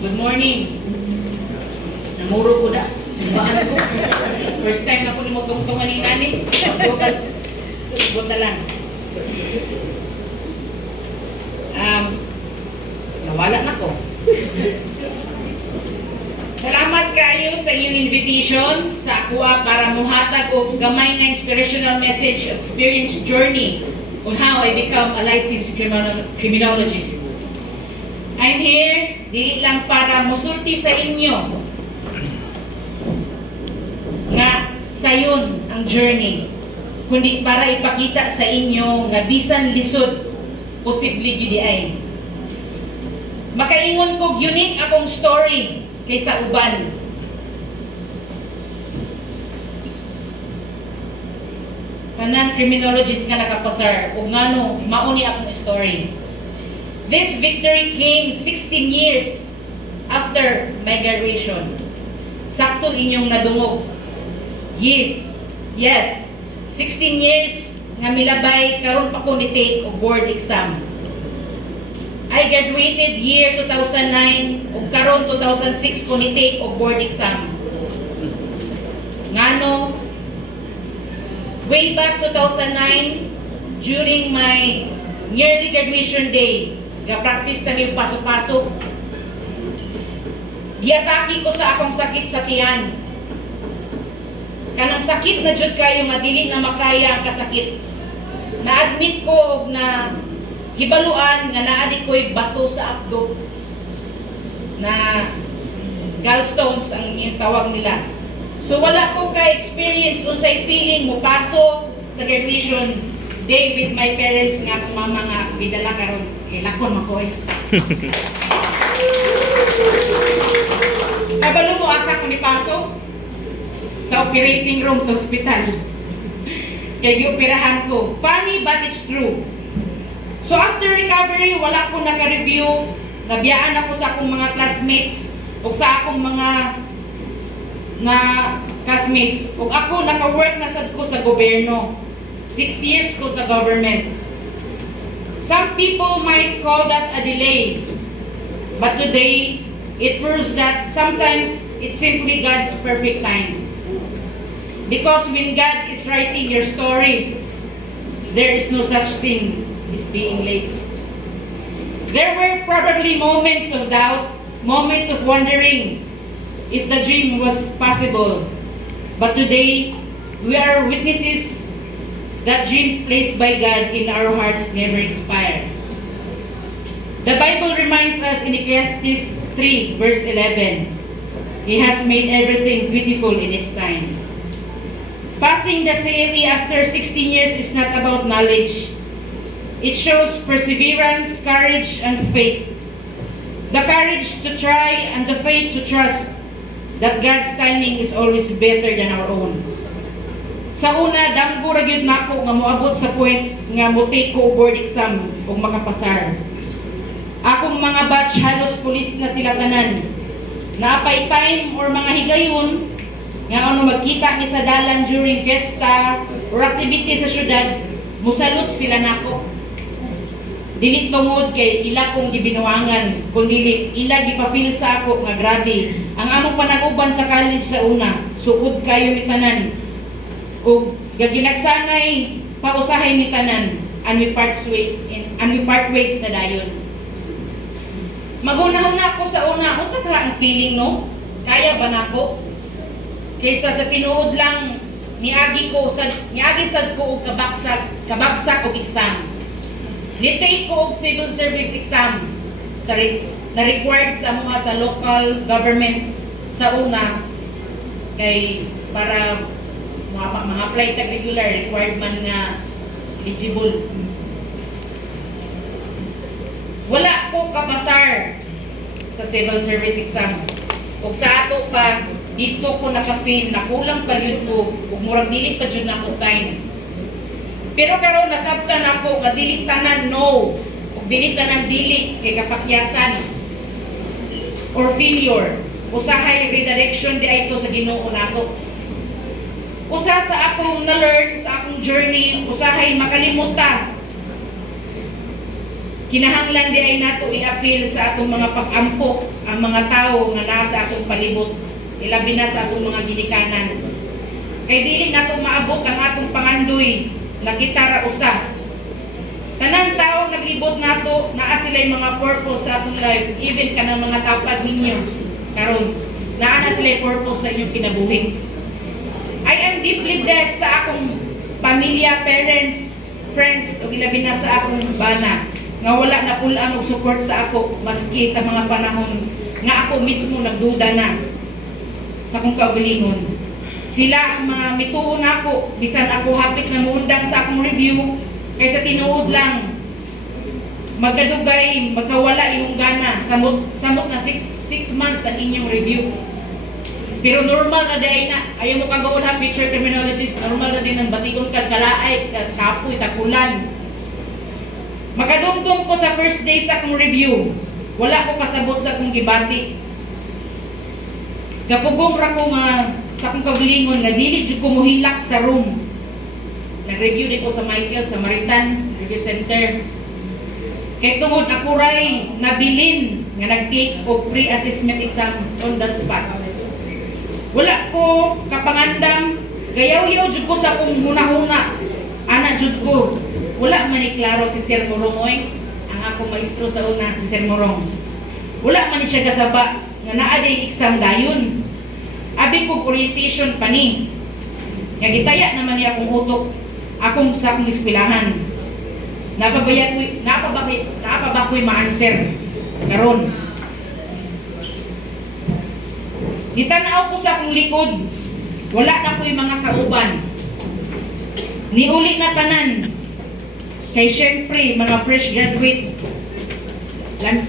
Good morning. Namuro ko da. Baan ko. First time na po ni mo tungtungan ni nani. Sugot na lang. Nawala na ko. Salamat kayo sa iyong invitation sa akuha para muhatag og gamay nga inspirational message experience journey on how I become a licensed criminologist. I'm here dili lang para musulti sa inyo nga sayon ang journey, kundi para ipakita sa inyo nga bisan lisod posible gid ay. Makaingon kog unique akong story kaysa uban. Kanang criminologist nga nakapasar ug ngano mao ni akong story. This victory came 16 years after my graduation. Sakto inyong nadungog. Yes. 16 years nga milabay karon pa ko ni take og board exam. I graduated year 2009 ug karon 2006 ko ni take og board exam. Ngano way back 2009 during my yearly graduation day, ga-practice kami pasok-pasok. Giatake ko sa akong sakit sa tiyan. Kanang sakit na jud kayo nga dili na makaya ang kasakit. Na-admit ko og na hibaluan nga naa di ko'y bato sa abdo. Na gallstones ang tawag nila. So wala ko ka-experience unsay feeling mo paso sa graduation day with my parents nga akong mama nga bidala karon kay lakon makoy. Kabalo mo asa ko ni paso sa operating room sa ospital. Kaya gioperahan ko. Funny but it's true. So after recovery, wala ko naka-review. Nabiyaan ako sa akong mga classmates o sa akong mga classmates. O ako naka-work na sad ko sa gobyerno. 6 years ko sa government. Some people might call that a delay. But today, it proves that sometimes it's simply God's perfect time. Because when God is writing your story, there is no such thing as being late. There were probably moments of doubt, moments of wondering if the dream was possible. But today, we are witnesses that dreams placed by God in our hearts never expire. The Bible reminds us in Ecclesiastes 3 verse 11, He has made everything beautiful in its time. Passing the CLE after 16 years is not about knowledge. It shows perseverance, courage, and faith. The courage to try and the faith to trust that God's timing is always better than our own. Sa una, damgo ra gyud nako nga moabot sa point nga mo take ko board exam ug makapasar. Akong mga batch halos pulis na sila tanan. Naapay time or mga higayon nga ano magkita mi sa dalan during fiesta or activity sa syudad, musalot sila nako. Dili tungod kay ila kong gibinuangan, kundi ila gipafeel sa ako nga grabe. Ang among panag-uban sa college sa una, suod kayo mi tanan. Ug gaginagsanay pausahay mi tanan and we part ways na dayon. Magunahon na ako sa una, unsa ka ang feeling no? Kaya ba nako? Kaysa sa tinuod lang niagi sad ko og kabagsak og exam. Ni-take ko og civil service exam na required sa mga sa local government sa una kay para ma-apply tag regular required man nga eligible. Wala ko kapasar sa civil service exam. Ug sa ato pa dito ko naka-feel na kulang pa yun ko ug murag dili pa jud nako time. Pero karon nasabtan ako nga dili tanan no ug dili tanan dili kay kapakyasan or failure. Usahay redirection di ay ito sa Ginoo nato. Usa sa akong na-learn sa akong journey, usahay makalimuta. Kinahanglan di ay nato i-appeal sa atong mga pag-ampo ang mga tao nga naa sa akong palibot, ilabi na sa akong mga ginikanan. Kay dili natong maabot ang atong pangandoy na kita ra usa. Tanang tao naglibot nato, naa sila'y mga purpose sa atong life, even kanang mga tapad ninyo karon, naa na sila'y purpose sa inyong kinabuhi. I am deeply blessed sa akong pamilya, parents, friends, o ilabi na sa akong bana nga wala na pulaan og support sa ako maski sa mga panahon nga ako mismo nagduda na sa akong kaugalingon. Sila ang mga mituon ako bisan ako hapit na muundang sa akong review kaysa tinuod lang magkadugay magkawala imong gana samot na 6 months ang inyong review. Pero normal na day na ayaw mo kagaon ha future criminologist, normal na din ang batikon kag kalaay kapoy takulan. Makadumdum ko sa first day sa akong review, wala ko kasabot sa akong gibati. Kapugong ra ko nga sa akong kaugalingon nga dili jud ko mohilak sa room. Nag-review din ko sa Michael sa Maritan Review Center. Kay tungod ako ray nabilin nga nag-take of pre-assessment exam on the spot. Wala ko kapangandam, gayaw-yaw jud ko sa akong hunahuna. Ana jud ko. Wala man ni klaro si Sir Morong oy, ang akong maestro sa una si Sir Morong. Wala man ni siya kasaba nga naa day exam dayon. Abi ko orientation pa ni. Nga gitaya naman ni akong utok akong sa akong eskwelahan. Napaba ko'y ma-answer karon. Gitanaw ko sa akong likod, wala na ko'y mga kauban. Niuli na tanan. Kay syempre, mga fresh graduate,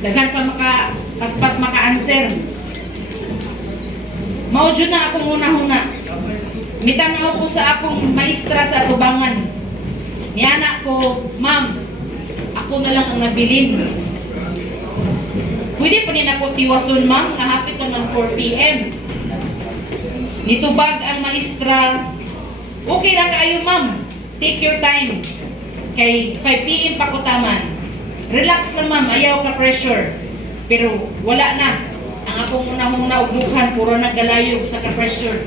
daghan pa paspas maka-answer. Maudyo na akong una-huna. Mitanaw ko sa akong maestra sa atubangan. Ni anak ko, ma'am, ako na lang ang nabilin. Pwede pa rin ako tiwason, ma'am, nga hapit naman 4 p.m. Nitubag ang maestra, okay ra kayo, ma'am, take your time. Kay 5 p.m. pa ko taman. Relax lang ma'am, ayaw ka pressure. Pero wala na. Ang akong una-una ugdukan, puro nagalayog sa ka-pressure.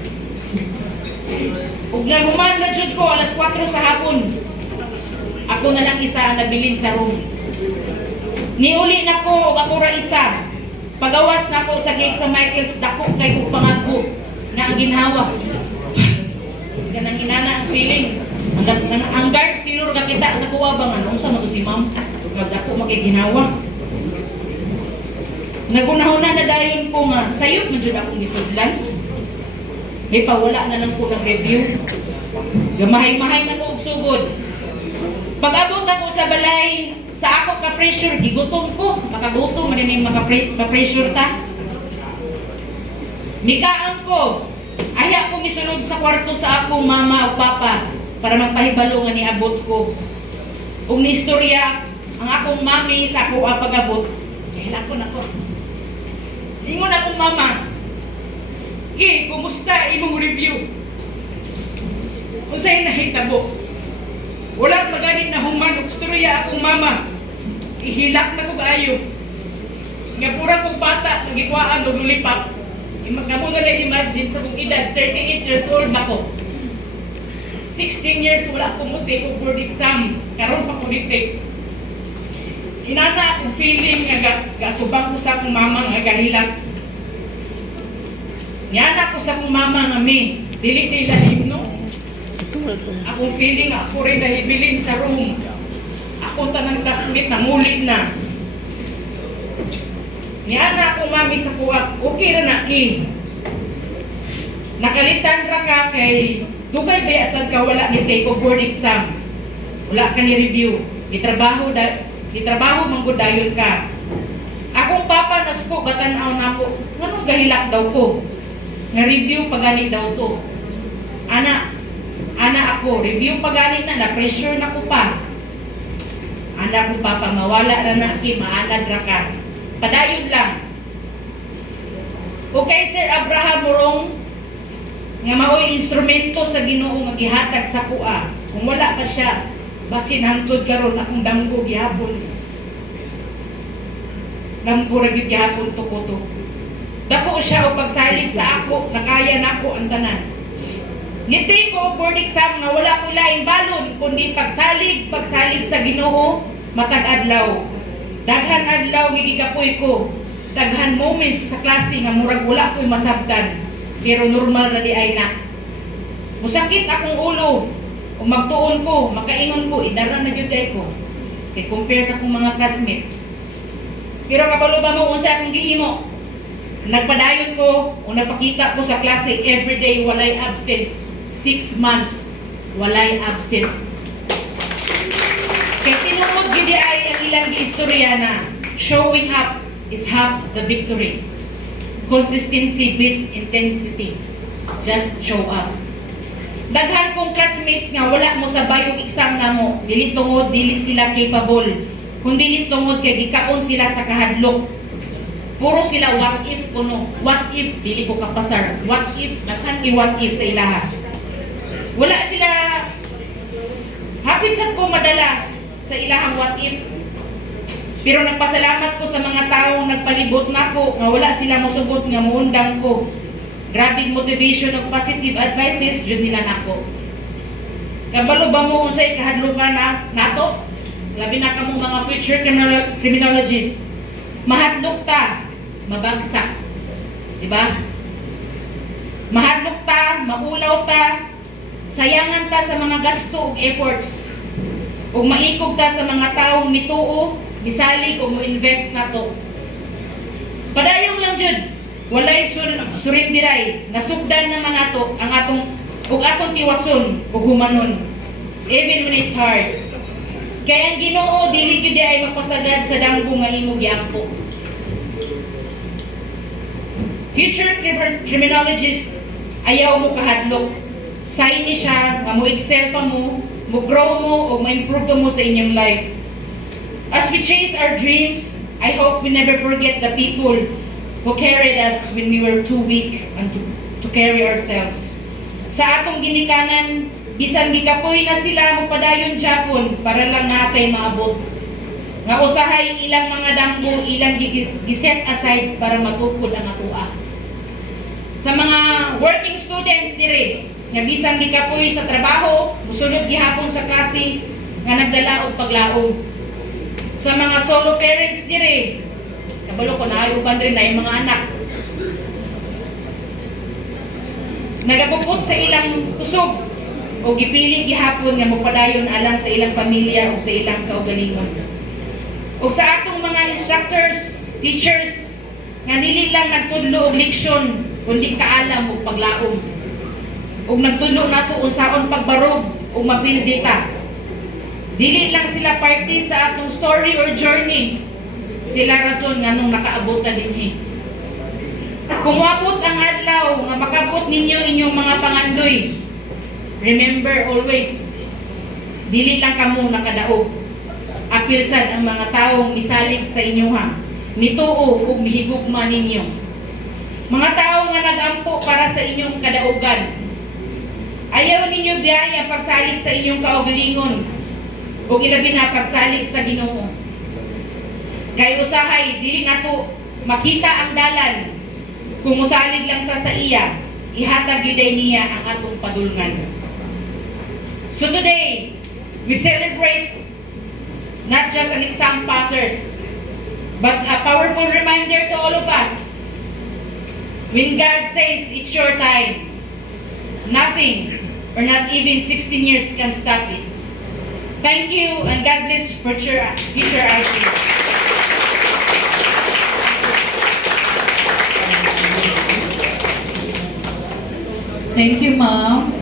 Ug naguman na jud ko, alas 4 sa hapon. Ako na lang isa ang nabilin sa room. Niuli na ko, ug ako ra isa. Pagawas na ko sa gate sa Michael's, dako kay kong pangako na ang ginhawa. Kanang inana ang feeling. Ang guard sino ka kita sa kuwabang ano sa mo si ma'am gagdako makiginawa. Nagunahuna na dayon ko nga sayop man jud akong gisudlan. May pawala na lang ko ng review. Gamahay-mahay na ko og sugod. Pag-abot ako sa balay sa ako ka pressure gigutom ko, makagutom man ni maka-pressure ta. Mikaan ko. Aya ko misunod sa kwarto sa akong mama o papa para magpahibalo nga niabot ko. Ug ni istorya ang akong mami sa ako pag-abot. Kailan ko na ko. Ingon akong mama. Gi, kumusta imong review? Unsay nahitabo? Wala maganit na human og istorya akong mama. Ihilak na ko kaayo. Nga pura kong bata nagikuhaan og lulipat. Kamo na lang imagine sa kong edad, 38 years old na ko. 16 years wala akong mutik o board exam. Karon pa ko nitik. Inana akong feeling nga gatubang ko sa akong mama nga gahilak. Niana ko sa akong mama nga may dili himno. Akong feeling ako rin nahibilin sa room. Ako tanang classmate na ngulit na. Niana akong mami sa kuwak, okay ra na ki. Nakalitan ra ka kay dugay bayasad ka wala ni take of board exam. Wala ka ni review. Gitrabaho man gud dayon ka. Akong papa nasuko batan-aw nako. Nganong gahilak daw ko? Nga review pagani daw to. Ana ako, review pagani na pressure na ko pa. Ana ko papa mawala ra na ki maanad ra ka. Padayon lang. Okay, Sir Abraham Morong, nga maoy instrumento sa Ginoo nga gihatag sa kuha. Kung wala pa siya, basin hangtod karon akong damgo gihapon. Damgo ra gyud gihapon to ko to. Dako siya o pagsalig sa ako, nakaya na ako ang tanan. Ngiti ko board exam nga wala ko laing balon kundi pagsalig sa Ginoo matag adlaw. Daghan adlaw gigikapoy ko. Daghan moments sa klase nga murag wala ko'y masabtan. Pero normal na di ay na. Musakit akong ulo. O magtuon ko, makaingon ko, idara na gyud ko. Kay compare sa akong mga classmate. Pero kabalo ba mo unsa akong gihimo? Nagpadayon ko o nagpakita ko sa klase everyday walay absent. 6 months walay absent. Kay tinuod gyud ay ang ilang giistorya na showing up is half the victory. Consistency beats intensity. Just show up. Daghan kong classmates nga wala mo sa bayog exam na mo, dili tungod dili sila capable, kung dili tungod kay gikaon sila sa kahadlok. Puro sila what if kuno, what if dili ko kapasar, what if daghan i what if sa ilaha. Wala sila hapit sad ko madala sa ilahang what if. Pero nagpasalamat ko sa mga taong nagpalibot nako nga wala sila mosugot nga muundang ko. Grabing motivation ug positive advices jud nila nako. Kabalo ba mo unsay kahadlukan na nato? Labi na kamo mga future criminologist. Mahadlok ta, mabagsak. Di ba? Mahadlok ta, maulaw ta, sayangan ta sa mga gasto ug efforts. Ug maikog ta sa mga taong mituo, misalig ug mo-invest nato. Padayong lang jud. Walay surindiray, nasugdan naman nato ang atong tiwason ug humanon. Even when it's hard. Kaya ang Ginoo dili gyud ay magpasagad sa danggo nga imo giampo. Future criminologist ayaw mo kahadlok. Sign ni siya nga mo excel pa mo grow mo o ma-improve pa mo sa inyong life. As we chase our dreams, I hope we never forget the people who carried us when we were too weak and to carry ourselves. Sa atong ginikanan, bisan gikapoy na sila magpadayon Japon para lang natay maabot. Nga usahay ilang mga danggo ilang giset aside para matukod ang atua. Sa mga working students dire, nga bisan gikapoy sa trabaho, musulod gihapon sa klase nga nagdala og paglaom. Sa mga solo parents dire, kabalo ko na ay uban rin na yung mga anak. Nagabukot sa ilang kusog o gipili gihapon nga magpadayon alang sa ilang pamilya o sa ilang kaugalingon. O sa atong mga instructors, teachers, nga dili lang nagtudlo og leksyon, kundi kaalam og paglaom. O nagtudlo nato unsaon pagbarog o mapildi ta. Dili lang sila party sa atong story or journey. Sila rason nga nung nakaabot ta dinhi. Kung moabot ang adlaw nga makabot ninyo inyong mga pangandoy, remember always, dili lang kamo nakadaog. Apilsad ang mga taong misalig sa inyoha, mituo ug mihigugma ninyo. Mga tao nga nagampo para sa inyong kadaugan. Ayaw ninyo biyaya pagsalig sa inyong kaugalingon ug ilabi na pagsalig sa Ginoo. Kay usahay dili nato makita ang dalan kung musalig lang ta sa iya, ihatag gyud niya ang atong padulngan. So today, we celebrate not just an exam passers, but a powerful reminder to all of us. When God says it's your time, nothing or not even 16 years can stop it. Thank you and God bless future artists. Thank you, Ma'am.